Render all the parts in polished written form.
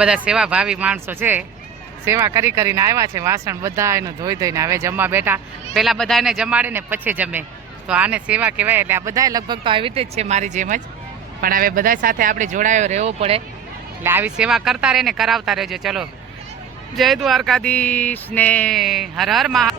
બધા સેવાભાવી માણસો છે, સેવા કરી કરીને આવ્યા છે. વાસણ બધા એનું ધોઈ ધોઈને હવે જમવા બેઠા. પહેલાં બધાને જમાડે ને પછી જમે, તો આને સેવા કહેવાય. એટલે આ બધા લગભગ તો આવી રીતે જ છે મારી જેમ જ, પણ હવે બધા સાથે આપણે જોડાયો રહેવું પડે. એટલે આવી સેવા કરતા રહે ને કરાવતા રહેજો. ચલો, જય દ્વારકાધીશ ને હર હર મહા.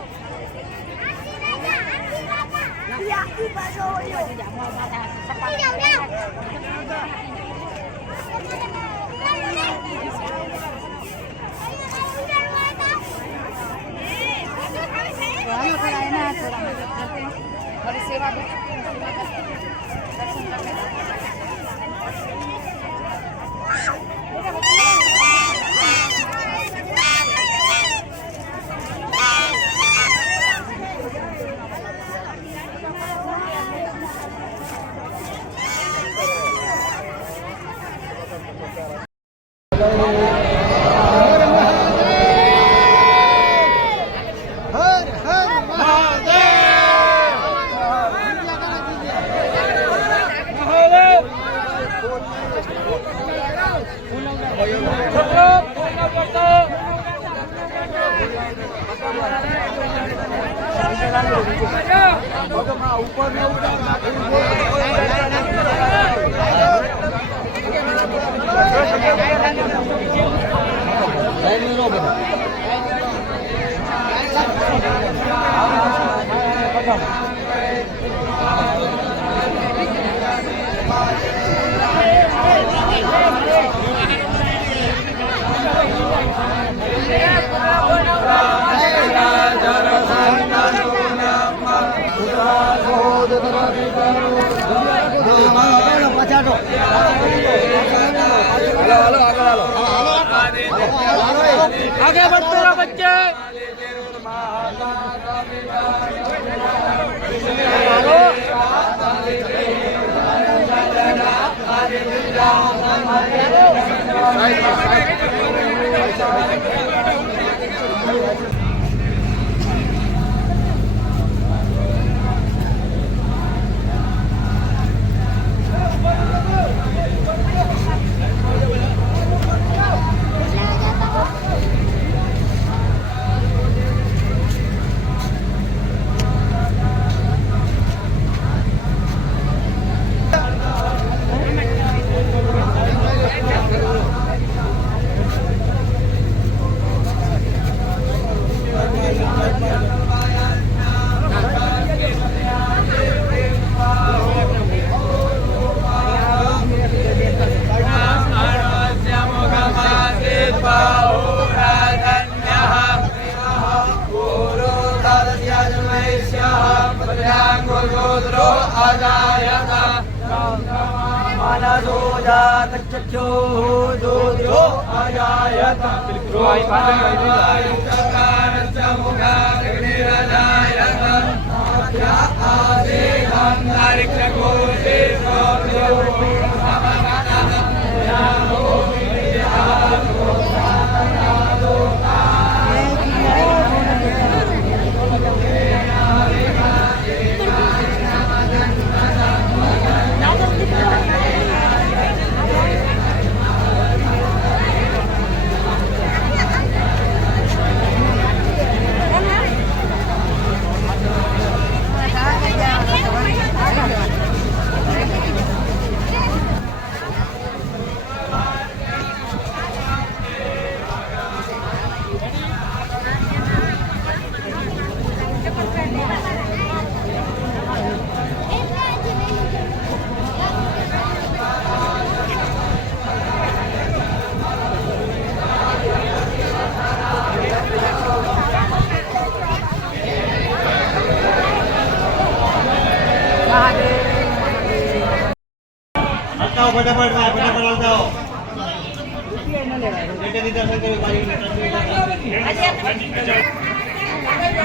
आगे बढ़ते रहो बच्चे।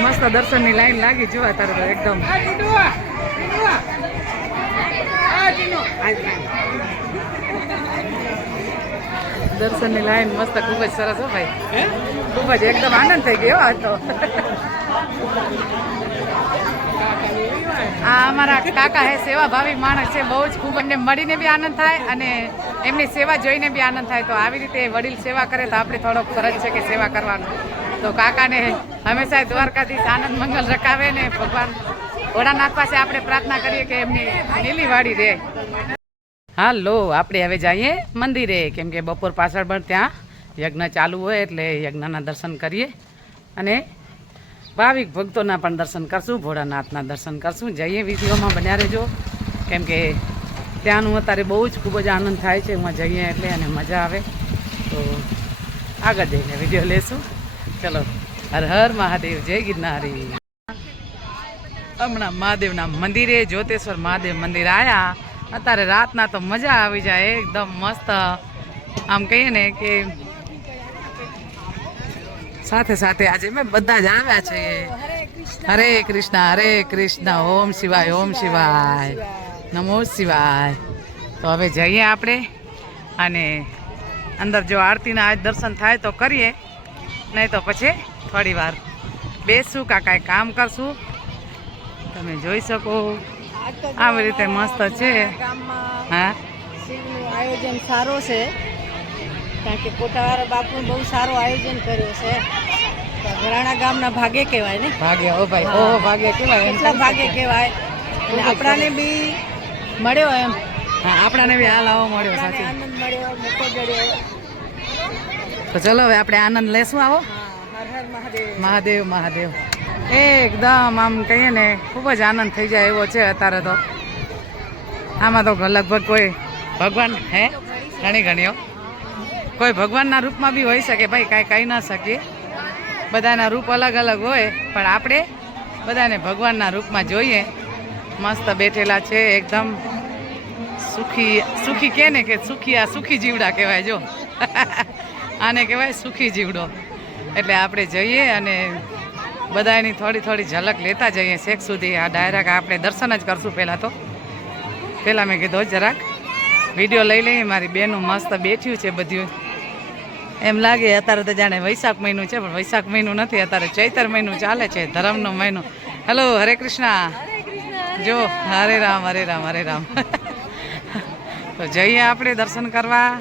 મસ્ત દર્શનની લાઈન લાગી જોવા તારે તો એકદમ દર્શનની લાઈન મસ્ત, ખૂબ જ સરસ હો ભાઈ, ખૂબ જ એકદમ આનંદ થઈ ગયો આજ તો. આ અમારા કાકા હે, સેવાભાવી માણસ છે બહુ જ, ખૂબ અમને મળીને બી આનંદ થાય અને એમની સેવા જોઈને બી આનંદ થાય. તો આવી રીતે વડીલ સેવા કરે તો આપણે થોડોક ફરજ છે કે સેવા કરવાનું. તો કાકાને હંમેશા દ્વારકાધીશ આનંદ મંગલ રખાવે ને ભગવાન ભોળાનાથ પાસે આપણે પ્રાર્થના કરીએ કે એમની લીલી વાડી રહે. હાલો, આપણે હવે જઈએ મંદિરે, કેમ કે બપોર પાછળ પણ ત્યાં યજ્ઞ ચાલુ હોય એટલે યજ્ઞના દર્શન કરીએ અને ભાવિક ભક્તોના પણ દર્શન કરશું, ભોળાનાથના દર્શન કરશું. જઈએ, વિડીયોમાં બન્યા રહેજો, કેમ કે ત્યાંનું અત્યારે બહુ જ ખૂબ જ આનંદ થાય છે. એમાં જઈએ એટલે અને મજા આવે. તો આગળ જઈને વિડીયો લેશું. ચલો, હર હર મહાદેવ, જય ગિરનારી. હમણાં મહાદેવના મંદિરે, જ્યોતેશ્વર મહાદેવ મંદિર આવ્યા. અત્યારે રાતના તો મજા આવી જાય, એકદમ મસ્ત. આમ કહીએ ને કે સાથે સાથે આજે મેં બધા જ આવ્યા છે. હરે કૃષ્ણ, ઓમ શિવાય, ઓમ શિવાય, નમો શિવાય. તો હવે જઈએ આપણે અને અંદર જો આરતીના આજ દર્શન થાય તો કરીએ, નહીં તો પછી થોડી વાર બેસશું, કાંઈ કામ કરશું. તમે જોઈ શકો આવી રીતે મસ્ત છે. હા, આયોજન સારો છે, કારણ કે કોટાવાળા બાપુએ બહુ સારું આયોજન કર્યું છે. ઘરાણા ગામના ભાગે કહેવાય ને, ભાગે. ઓ ભાઈ, ઓહો, ભાગે કહેવાય, એટલા ભાગે કહેવાય. અને આપણાને બી મળ્યો એમ. હા, આપણાને બી હાલ આવો મળ્યો, સાચી. આનંદ મળ્યો, મોકો જડ્યો. તો ચલો હવે આપણે આનંદ લેશું. આવો. હર હર મહાદેવ. મહાદેવ મહાદેવ. એકદમ આમ કહીએ ને ખૂબ જ આનંદ થઈ જાય એવો છે અત્યારે. તો આમાં તો લગભગ કોઈ ભગવાન હે ઘણીઓ કોઈ ભગવાનના રૂપમાં બી હોઈ શકે ભાઈ, કાંઈ કહી ન શકીએ. બધાના રૂપ અલગ અલગ હોય, પણ આપણે બધાને ભગવાનના રૂપમાં જોઈએ. મસ્ત બેઠેલા છે, એકદમ સુખી કહે ને કે સુખી જીવડા કહેવાય. જો આને કહેવાય સુખી જીવડો. એટલે આપણે જઈએ અને બધાની થોડી ઝલક લેતા જઈએ છેક સુધી. આ ડાયરેક્ટ આપણે દર્શન જ કરશું. પહેલાં મેં કીધું જરાક વિડીયો લઈ લઈએ. મારી બેનું મસ્ત બેઠ્યું છે બધું. એમ લાગે અત્યારે તો જાણે વૈશાખ મહિનું છે, પણ વૈશાખ મહિનું નથી, અત્યારે ચૈતર મહિનું ચાલે છે, ધર્મનો મહિનો. હેલો, હરે કૃષ્ણ. જો હરે રામ, હરે રામ, હરે રામ. તો જઈએ આપણે દર્શન કરવા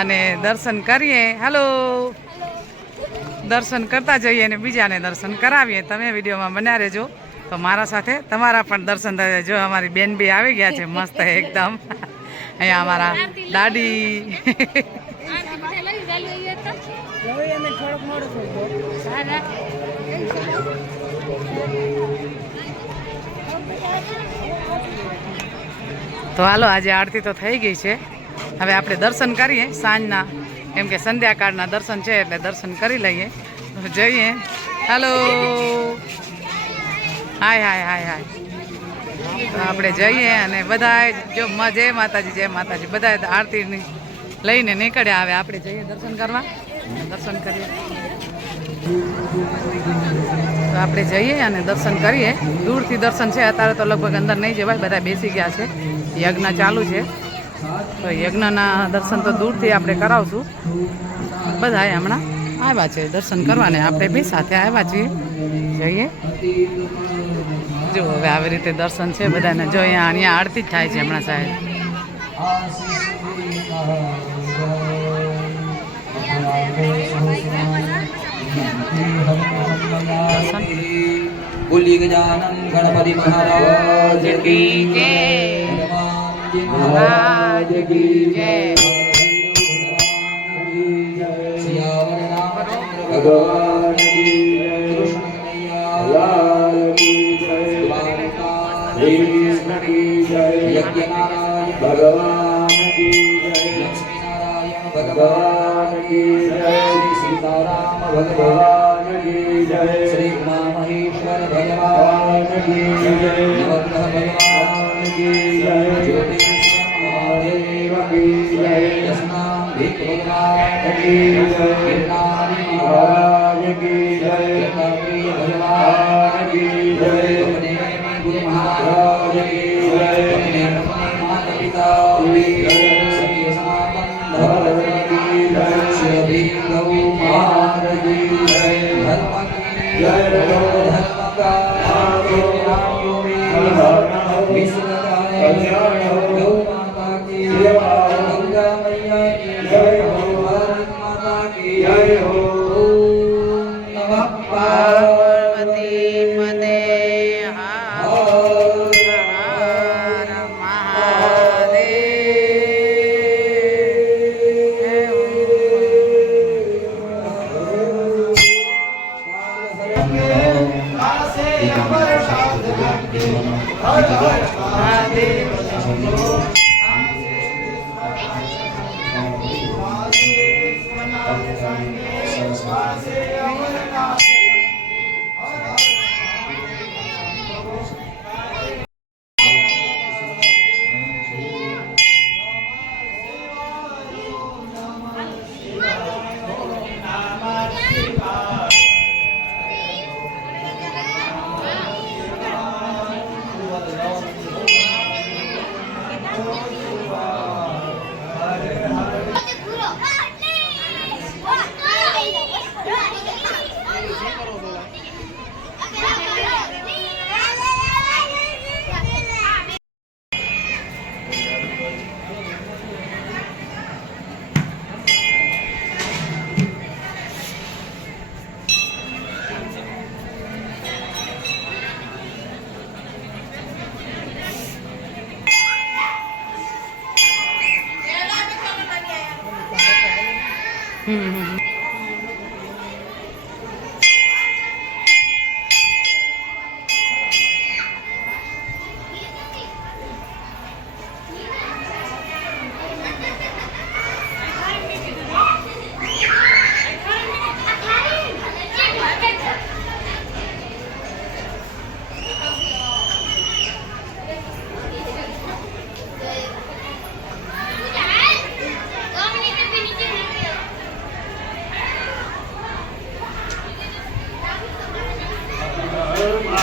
અને દર્શન કરીએ. હેલો, દર્શન કરતા જઈએ અને બીજાને દર્શન કરાવીએ. તમે વિડીયોમાં બન્યા રહેજો તો મારા સાથે તમારા પણ દર્શન થાય. જો અમારી બેન બી આવી ગયા છે મસ્ત એકદમ. અહીંયા અમારા દાદી. તો હાલો, આજે આરતી તો થઈ ગઈ છે. હવે આપણે દર્શન કરીએ સાંજના, કેમ કે સંધ્યાકાળના દર્શન છે એટલે દર્શન કરી લઈએ. તો જઈએ. હેલો, હાય. તો આપણે જઈએ અને બધા જો જય માતાજી બધા આરતીની લઈને નીકળ્યા. હવે આપણે જઈએ દર્શન કરવા. દર્શન કરીએ તો આપણે જઈએ અને દર્શન કરીએ. દૂરથી દર્શન છે. અત્યારે તો લગભગ અંદર નહીં જવાય, બધા બેસી ગયા છે, યજ્ઞ ચાલુ છે. તો યજ્ઞના દર્શન તો દૂરથી આપણે કરાવશું. બધા હમણાં આવ્યા છે દર્શન કરવાને, આપણે બી સાથે આવ્યા છીએ. જઈએ. જો હવે આવી રીતે દર્શન છે બધાને. જો અહીંયા આરતી જ થાય છે હમણાં સાહેબ. બોલી ગજાનન ગણપતિ મહારાજ કી જય. મહારાજ કી જય. ભગવાન કી જય. લાલ કી જય. કૃષ્ણ કી જય. યજ્ઞનારાયણ ભગવાન કી જય. લક્ષ્મીનારાયણ ભગવાન કી જય. શ્રી સીતારામ ભગવાન કી જય. શ્રી ઉમા મહેશ્વર ભગવાન કી જય. નવગ્રહ ભગવાન કી જય. જ્યોતિષ મહાદેવ કી જય. દશનાંભિક ભગવાન કી જય. ગિરનારી મહારાજ કી જય. દત્તાત્રેય ભગવાન કી જય. अपने गुरु महाराज की जय. अपने माता पिता की जय. सभी सनातन धर्म की जय. श्री गौ माता की जय. धर्म की जय. धर्म का विश्व गौ माता की जय. गंगा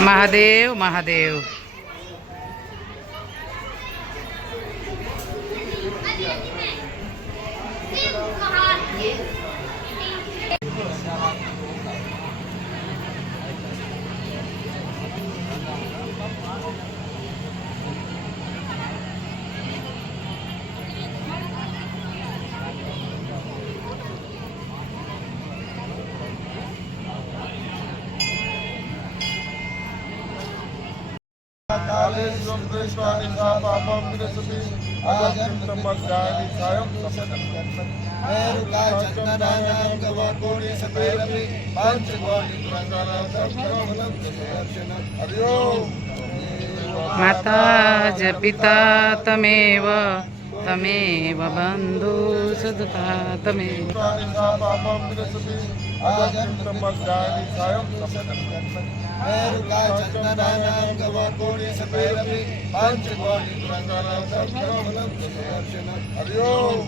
મહાદેવ મહાદેવ. कालेश्वं दृष्ट्वा निशा पापं विरसति अजन्तं मध्यानि सायं सपदं मेरुकाचन्दनानां गवाकोटिशतैरपि पाञ्चकोटिप्रङ्गानां सर्वफलं दर्शनं हरि ओम् माता च पिता तमेव तमेव बन्धु सदता तमेव. निशा पापं विरसति अजन्तं मध्यानि सायं सपदं मेरुकाचन्दनानां गवाकोटिशतैरपि पाञ्चकोटिप्रङ्गानां सर्वफलं दर्शनं हरि ओम्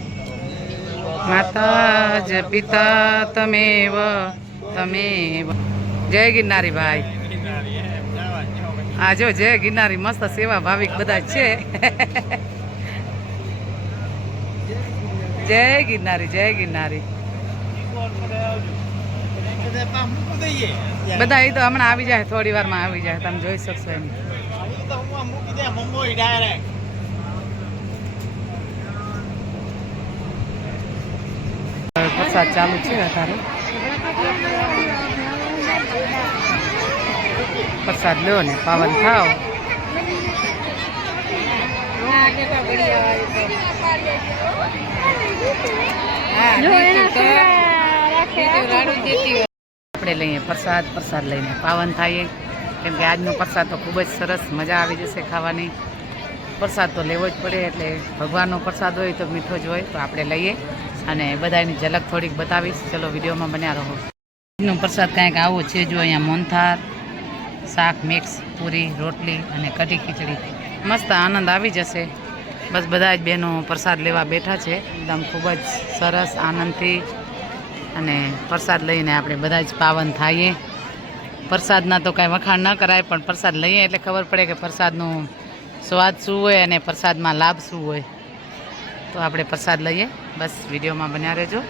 माता च पिता तमेव तमेव. जय गिरनारी भाई. આ જો જય ગિરનારી મસ્ત સેવા ભાવિક બધા છે. જય ગિરનારી જય ગિરનારી. બધા એ તો હમણાં આવી જાય, થોડી વારમાં આવી જાય, તમે જોઈ શકશો એમ. વરસાદ ચાલુ છે અત્યારે. પ્રસાદ લો ને પાવન થાવ. આપણે લઈએ પ્રસાદ, પ્રસાદ લઈને પાવન થઈએ, કેમ કે આજનો પ્રસાદ તો ખૂબ જ સરસ, મજા આવી જશે ખાવાની. પ્રસાદ તો લેવો જ પડે, એટલે ભગવાનનો પ્રસાદ હોય તો મીઠો જ હોય, તો આપણે લઈએ અને બધાની ઝલક થોડીક બતાવીશ. ચલો વિડીયોમાં બન્યા રહો. આજનો પ્રસાદ કાંઈક આવો છે. જો અહીંયા મોહનથાળ, શાક મિક્સ, પૂરી, રોટલી અને કઢી ખીચડી. મસ્ત આનંદ આવી જશે. બસ બધા જ બહેનો પ્રસાદ લેવા બેઠા છે, એકદમ ખૂબ જ સરસ આનંદથી. અને પ્રસાદ લઈને આપણે બધા જ પાવન થઈએ. પ્રસાદના તો કાંઈ વખાણ ન કરાય, પણ પ્રસાદ લઈએ એટલે ખબર પડે કે પ્રસાદનું સ્વાદ શું હોય અને પ્રસાદમાં લાભ શું હોય. તો આપણે પ્રસાદ લઈએ. બસ વિડીયોમાં બન્યા રહેજો.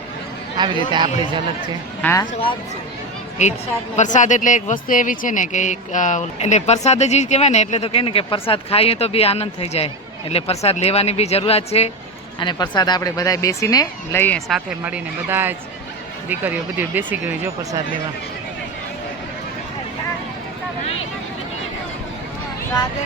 આવી રીતે આપણી ઝલક છે. હા, એ પ્રસાદ એટલે એક વસ્તુ એવી છે ને કે એટલે પ્રસાદ જ કહેવાય ને, એટલે તો કહે ને કે પ્રસાદ ખાઈએ તો બી આનંદ થઈ જાય. એટલે પ્રસાદ લેવાની બી જરૂરિયાત છે. અને પ્રસાદ આપણે બધા બેસીને લઈએ, સાથે મળીને બધા જ દીકરીઓ બધી બેસી ગઈ જો પ્રસાદ લેવા. રાધે